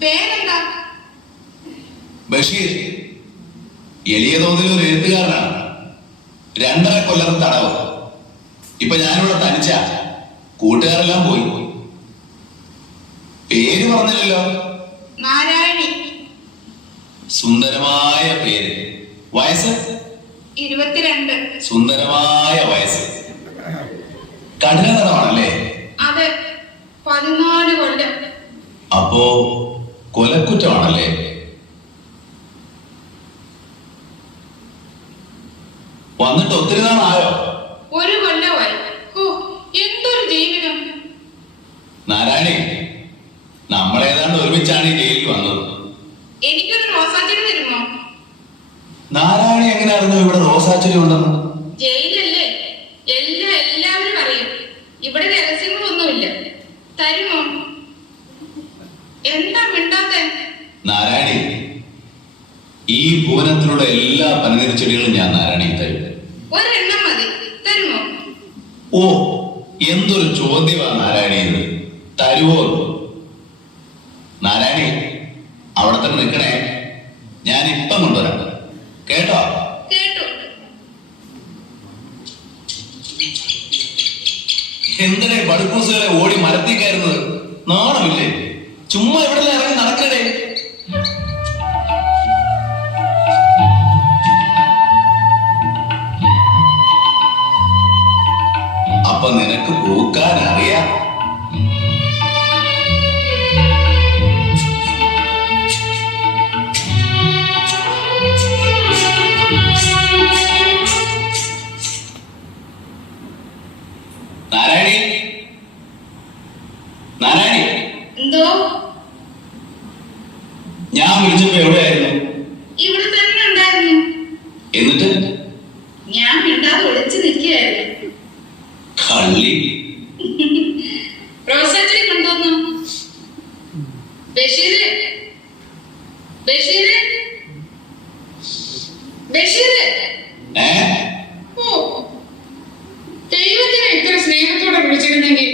പേരെന്താ? ബഷീർ. എളിയ തോതിൽ ഒരു എഴുത്തുകാരനാണ്. രണ്ടര കൊല്ലം തടവ്. ഇപ്പൊ ഞാനിവിടെ തനിച്ച. കൂട്ടുകാരെല്ലാം പോയി. പേര് പറഞ്ഞില്ലല്ലോ. നാരായണി. സുന്ദരമായ പേര്. വയസ്സ്? ഇരുപത്തിരണ്ട്. സുന്ദരമായ വയസ്സ്. കഠിന തടവാണല്ലേ? അതെ. പതിനാല് കൊല്ലം. അപ്പോ കൊലക്കുറ്റമാണല്ലേ? വന്നിട്ട് ഒത്തിരി നാളായോ? ഒരു കൊല്ലമായി ഓ എന്തൊരു ജീവിതം. നാരായണി നമ്മളേതാണ്ട് ഒരുമിച്ചാണ് ഈ ജയിലിൽ വന്നത്. എനിക്കൊരു റോസാച്ചെടി തരുമോ? നാരായണി എങ്ങനെ അറിഞ്ഞു ഇവിടെ റോസാച്ചെടി ഉണ്ടെന്ന് ജയിലല്ലേ? എല്ലാ എല്ലാവരും അറിയും. ഇവിടെ രഹസ്യങ്ങളൊന്നുമില്ല. തരുമോ? ഈ ഭുവനത്തിലുള്ള എല്ലാ പനനീർ ചെടികളും ഞാൻ നാരായണി തരും. ഒരെണ്ണം മതി. തരുമോ? ഓ എന്തൊരു ചോദ്യമാണ് നാരായണി ഇത് തരുവോ? നാരായണി അവിടെ തന്നെ നിൽക്കണേ. ഞാൻ ഇപ്പം കൊണ്ടുവരാം. കേട്ടോ? കേട്ടു. എന്തിനെ ബടുക്കൂസുകളെ ഓടി മരത്തിൽ കയറുന്നത്? നാണമില്ലേ? ചുമ്മാ ഇവിടെ ഇറങ്ങി നടക്കണേ. ഞാൻ വിളിച്ചപ്പോ എവിടെയായിരുന്നു? ഇവിടെ തന്നെ ഉണ്ടായിരുന്നു. എന്നിട്ട്? ഞാൻ മിണ്ടാതെ ഒളിച്ചു നിൽക്കുകയായിരുന്നു. കള്ളി? റോസാച്ചെടി കൊണ്ടുവന്നു? ബഷീര് ബഷീര് ഏ? ഓ. ദൈവത്തിനെ ഇത്ര സ്നേഹത്തോടെ വിളിച്ചിരുന്നെങ്കിൽ.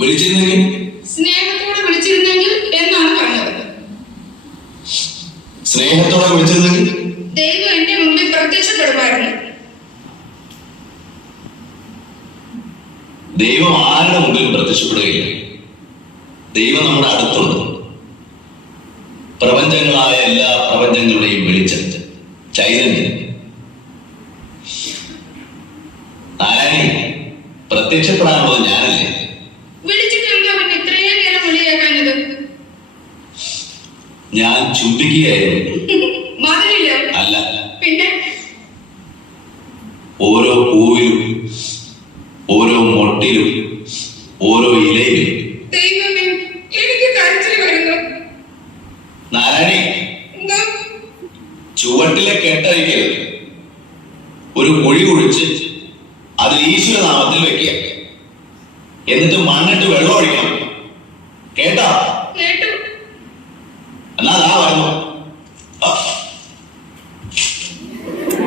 വിളിച്ചിരുന്നെങ്കിൽ സ്നേഹത്തോടെ വിളിച്ചിരുന്നെങ്കിൽ എന്നാണ് പറഞ്ഞത് സ്നേഹത്തോടെ വിളിച്ചിരുന്നെങ്കിൽ ദൈവം എന്റെ മുമ്പിൽ പ്രത്യക്ഷപ്പെടുമായിരുന്നു. ദൈവം ആരുടെ മുമ്പിൽ പ്രത്യക്ഷപ്പെടുകയില്ല. ദൈവം നമ്മുടെ അടുത്തുണ്ട്. പ്രപഞ്ചങ്ങളായ എല്ലാ പ്രപഞ്ചങ്ങളുടെയും വെളിച്ചം. ചൈതന്യം. നാരായണി പ്രത്യക്ഷപ്പെടാനുള്ളത് ഞാനല്ലേ ഞാൻ ചുംബിക്കുകയായിരുന്നു. അല്ല. പിന്നെ? ഓരോ പൂവിലും ഓരോ മൊട്ടിലും ഓരോ ഇലയിലും. നാരായണി ചുവട്ടിലെ കെട്ടഴിക്കരുത് ഒരു കുഴി കുഴിച്ച് അതിൽ ഈശ്വര നാമത്തിൽ വെക്കുക. എന്നിട്ട് മണ്ണിട്ട് വെള്ളം ഒഴിക്കണം. കേട്ടു? എന്നാ ദാ വരുന്നു.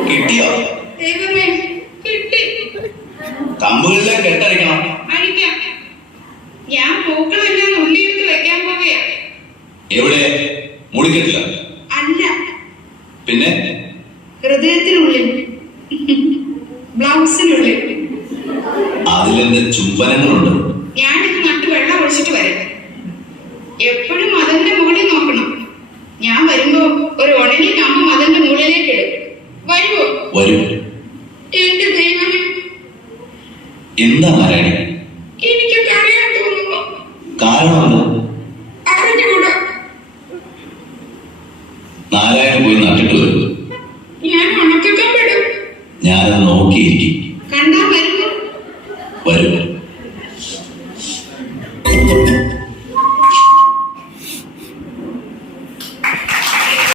കിട്ടിയോ കിട്ടി. കമ്പുകളിലെ കെട്ടടിക്കണം ഞാൻ പൂക്കളെല്ലാം വെക്കാൻ പോവുകയാ. എവിടെ? മുടിക്കട്ടില്ല അല്ല. പിന്നെ? ഹൃദയത്തിനുള്ളിൽ. ബ്ലൗസിനുള്ളിൽ. അതിലെന്റെ ചുംബനങ്ങളുണ്ട്? ഞാനിത് മറ്റു വെള്ളം ഒഴിച്ചിട്ട് വരാം എന്താ നാരായണി